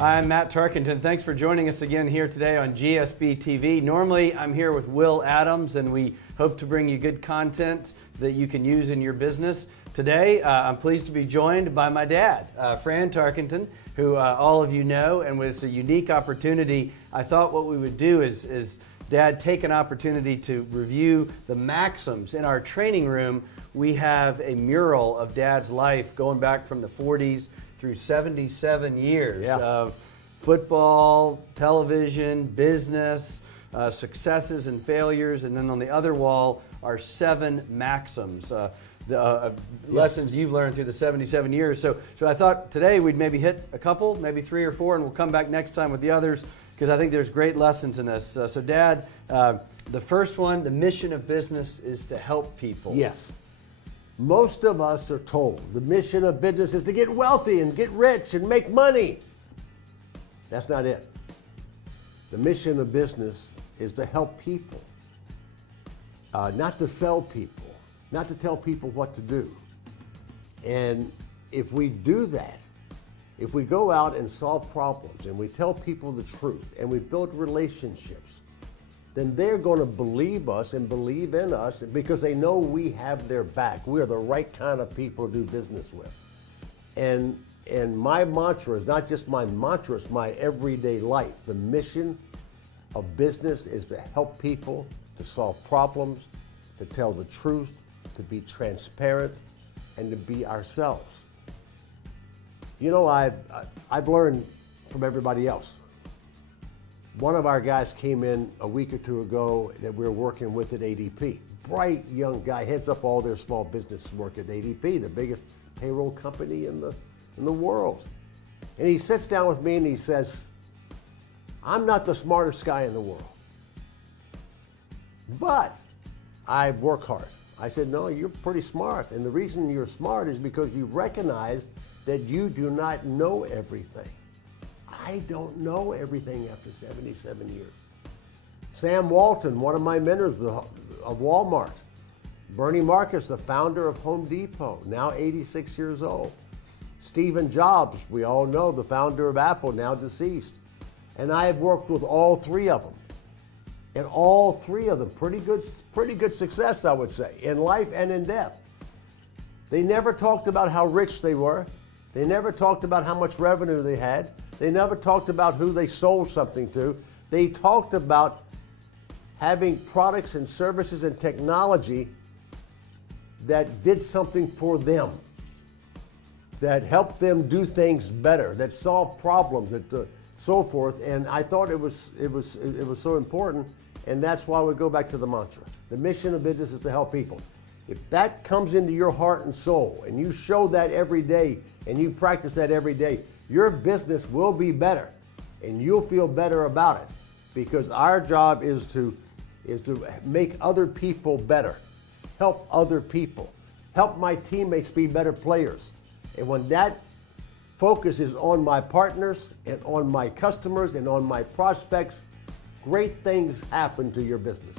I'm Matt Tarkenton. Thanks for joining us again here today on GSB TV. Normally, I'm here with Will Adams, and we hope to bring you good content that you can use in your business. Today, I'm pleased to be joined by my dad, Fran Tarkenton, who all of you know, and with a unique opportunity, I thought what we would do is Dad, take an opportunity to review the Maxims. In our training room, we have a mural of Dad's life going back from the 40s through 77 years of football, television, business, successes and failures. And then on the other wall are 7 Maxims, lessons you've learned through the 77 years. So I thought today we'd maybe hit a couple, maybe 3 or 4, and we'll come back next time with the others, because I think there's great lessons in this. So Dad, the first one, the mission of business is to help people. Yes. Most of us are told the mission of business is to get wealthy and get rich and make money. That's not it. The mission of business is to help people, not to sell people, not to tell people what to do. And if we do that, if we go out and solve problems and we tell people the truth and we build relationships, then they're going to believe us and believe in us because they know we have their back. We're the right kind of people to do business with. And my mantra is not just my mantra, it's my everyday life. The mission of business is to help people, to solve problems, to tell the truth, to be transparent, and to be ourselves. You know, I've learned from everybody else. One of our guys came in a week or 2 ago that we were working with at ADP. Bright young guy, heads up all their small business work at ADP, the biggest payroll company in the world. And he sits down with me and he says, I'm not the smartest guy in the world, but I work hard. I said, no, you're pretty smart. And the reason you're smart is because you recognize that you do not know everything. I don't know everything after 77 years. Sam Walton, one of my mentors of Walmart. Bernie Marcus, the founder of Home Depot, now 86 years old. Stephen Jobs, we all know, the founder of Apple, now deceased. And I have worked with all 3 of them. And all 3 of them, pretty good success, I would say, in life and in death. They never talked about how rich they were. They never talked about how much revenue they had. They never talked about who they sold something to. They talked about having products and services and technology that did something for them, that helped them do things better, that solved problems, that so forth. And I thought it was so important, and that's why we go back to the mantra. The mission of business is to help people. If that comes into your heart and soul, and you show that every day, and you practice that every day, your business will be better, and you'll feel better about it, because our job is to make other people better, help other people, help my teammates be better players. And when that focus is on my partners and on my customers and on my prospects, great things happen to your business.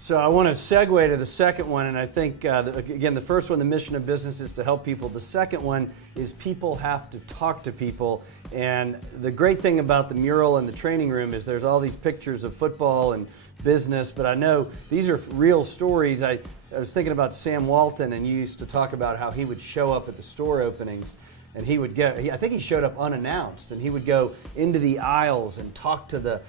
So I want to segue to the second one, and I think, again, the first one, the mission of business is to help people. The second one is people have to talk to people. And the great thing about the mural in the training room is there's all these pictures of football and business, but I know these are real stories. I was thinking about Sam Walton, and you used to talk about how he would show up at the store openings, and he would I think he showed up unannounced, and he would go into the aisles and talk to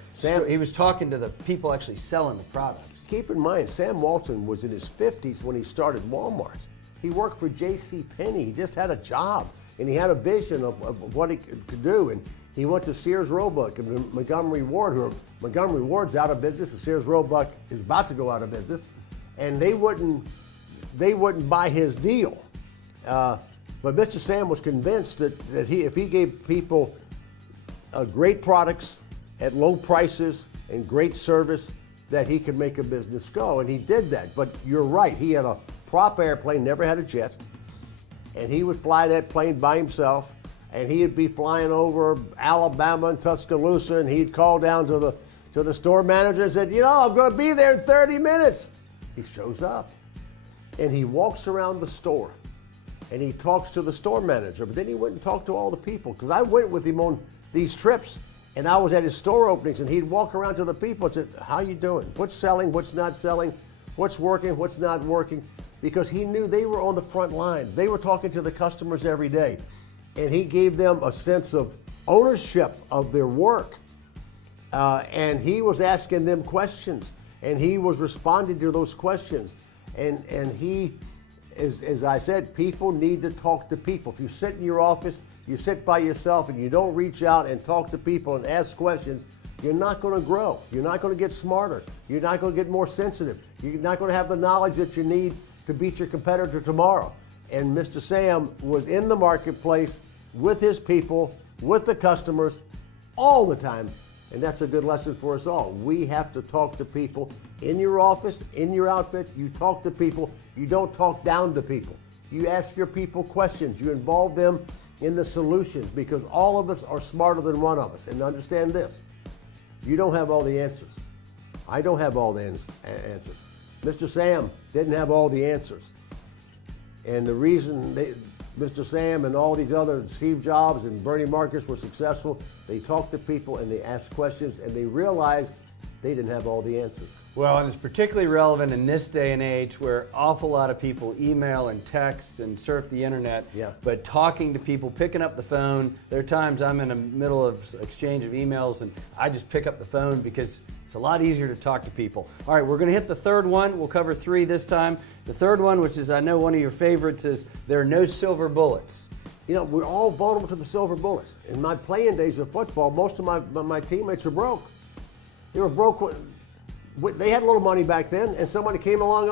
he was talking to the people actually selling the product. Keep in mind, Sam Walton was in his 50s when he started Walmart. He worked for J.C. Penney. He just had a job, and he had a vision of what he could do. And he went to Sears Roebuck and Montgomery Ward, Montgomery Ward's out of business, and Sears Roebuck is about to go out of business, and they wouldn't buy his deal. But Mr. Sam was convinced that if he gave people great products at low prices and great service, that he could make a business go, and he did that. But you're right, he had a prop airplane, never had a jet, and he would fly that plane by himself, and he'd be flying over Alabama and Tuscaloosa, and he'd call down to the store manager and said, you know, I'm going to be there in 30 minutes. He shows up, and he walks around the store, and he talks to the store manager, but then he went and talked to all the people, because I went with him on these trips, and I was at his store openings, and he'd walk around to the people and say, how you doing? What's selling? What's not selling? What's working? What's not working? Because he knew they were on the front line. They were talking to the customers every day. And he gave them a sense of ownership of their work. And he was asking them questions, and he was responding to those questions. And he, as I said, people need to talk to people. If you sit in your office, you sit by yourself, and you don't reach out and talk to people and ask questions, you're not going to grow. You're not going to get smarter. You're not going to get more sensitive. You're not going to have the knowledge that you need to beat your competitor tomorrow. And Mr. Sam was in the marketplace with his people, with the customers, all the time. And that's a good lesson for us all. We have to talk to people in your office, in your outfit. You talk to people. You don't talk down to people. You ask your people questions. You involve them in the solutions, because all of us are smarter than one of us. And understand this, you don't have all the answers. I don't have all the answers. Mr. Sam didn't have all the answers. And the reason Mr. Sam and all these other, Steve Jobs and Bernie Marcus, were successful, they talked to people and they asked questions, and they realized they didn't have all the answers. Well, and it's particularly relevant in this day and age where awful lot of people email and text and surf the internet. Yeah. But talking to people, picking up the phone, there are times I'm in the middle of exchange of emails and I just pick up the phone because it's a lot easier to talk to people. All right, we're going to hit the third one. We'll cover 3 this time. The third one, which is I know one of your favorites, is there are no silver bullets. You know, we're all vulnerable to the silver bullets. In my playing days of football, most of my teammates were broke. They were broke. They had a little money back then, and somebody came along,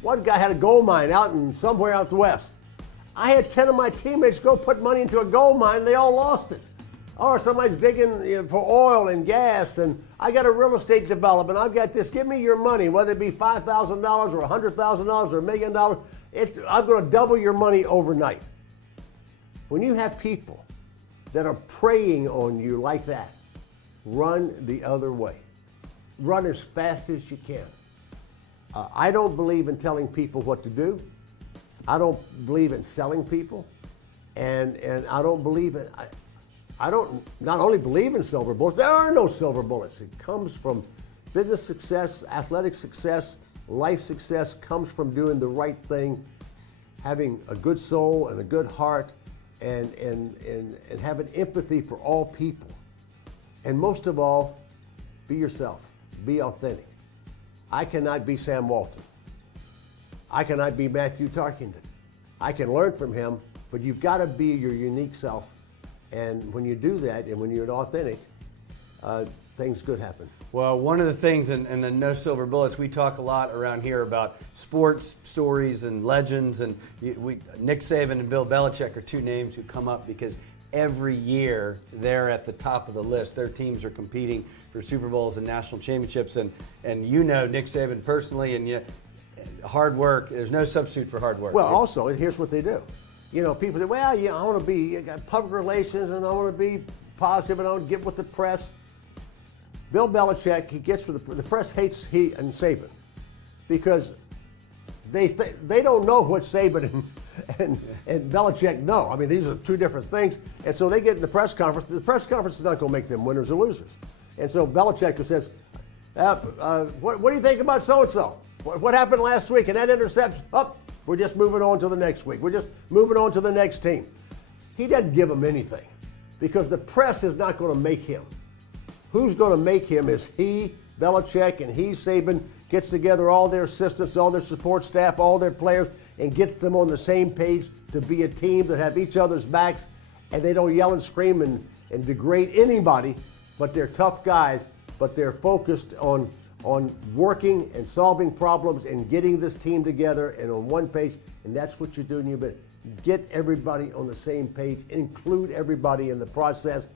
one guy had a gold mine somewhere out west. I had 10 of my teammates go put money into a gold mine, they all lost it. Or somebody's digging for oil and gas, and I got a real estate development, I've got this, give me your money, whether it be $5,000 or $100,000 or $1 million, I'm going to double your money overnight. When you have people that are preying on you like that, run the other way. Run as fast as you can. I don't believe in telling people what to do. I don't believe in selling people. And I don't believe in, I don't not only believe in silver bullets, there are no silver bullets. It comes from business success, athletic success, life success comes from doing the right thing, having a good soul and a good heart, and having empathy for all people. And most of all, be yourself. Be authentic. I cannot be Sam Walton. I cannot be Matthew Tarkenton. I can learn from him, but you've got to be your unique self. And when you do that, and when you're authentic, things good happen. Well, one of the things in the No Silver Bullets, we talk a lot around here about sports stories and legends. And Nick Saban and Bill Belichick are 2 names who come up because every year they're at the top of the list. Their teams are competing for Super Bowls and national championships, and you know Nick Saban personally, and hard work. There's no substitute for hard work. Well, also, and here's what they do. You know, people say, well, yeah, I want to be public relations, and I want to be positive, and I want to get with the press. Bill Belichick, he gets with the press hates he and Saban because they don't know what Saban and Belichick know. I mean, these are 2 different things. And so they get in the press conference. The press conference is not going to make them winners or losers. And so Belichick says, what do you think about so-and-so? What happened last week? And that interception, we're just moving on to the next week. We're just moving on to the next team. He doesn't give them anything because the press is not going to make him. Who's going to make him is he, Belichick, and he, Saban, gets together all their assistants, all their support staff, all their players, and gets them on the same page to be a team that have each other's backs, and they don't yell and scream and degrade anybody, but they're tough guys, but they're focused on working and solving problems and getting this team together and on one page, and that's what you do in your business. Get everybody on the same page, include everybody in the process,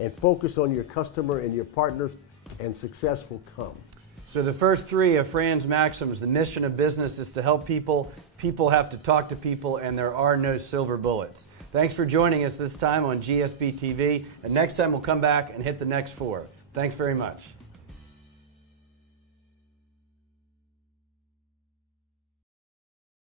and focus on your customer and your partners, and success will come. So the first 3 of Fran's Maxims, the mission of business is to help people. People have to talk to people, and there are no silver bullets. Thanks for joining us this time on GSB TV, and next time we'll come back and hit the next 4. Thanks very much.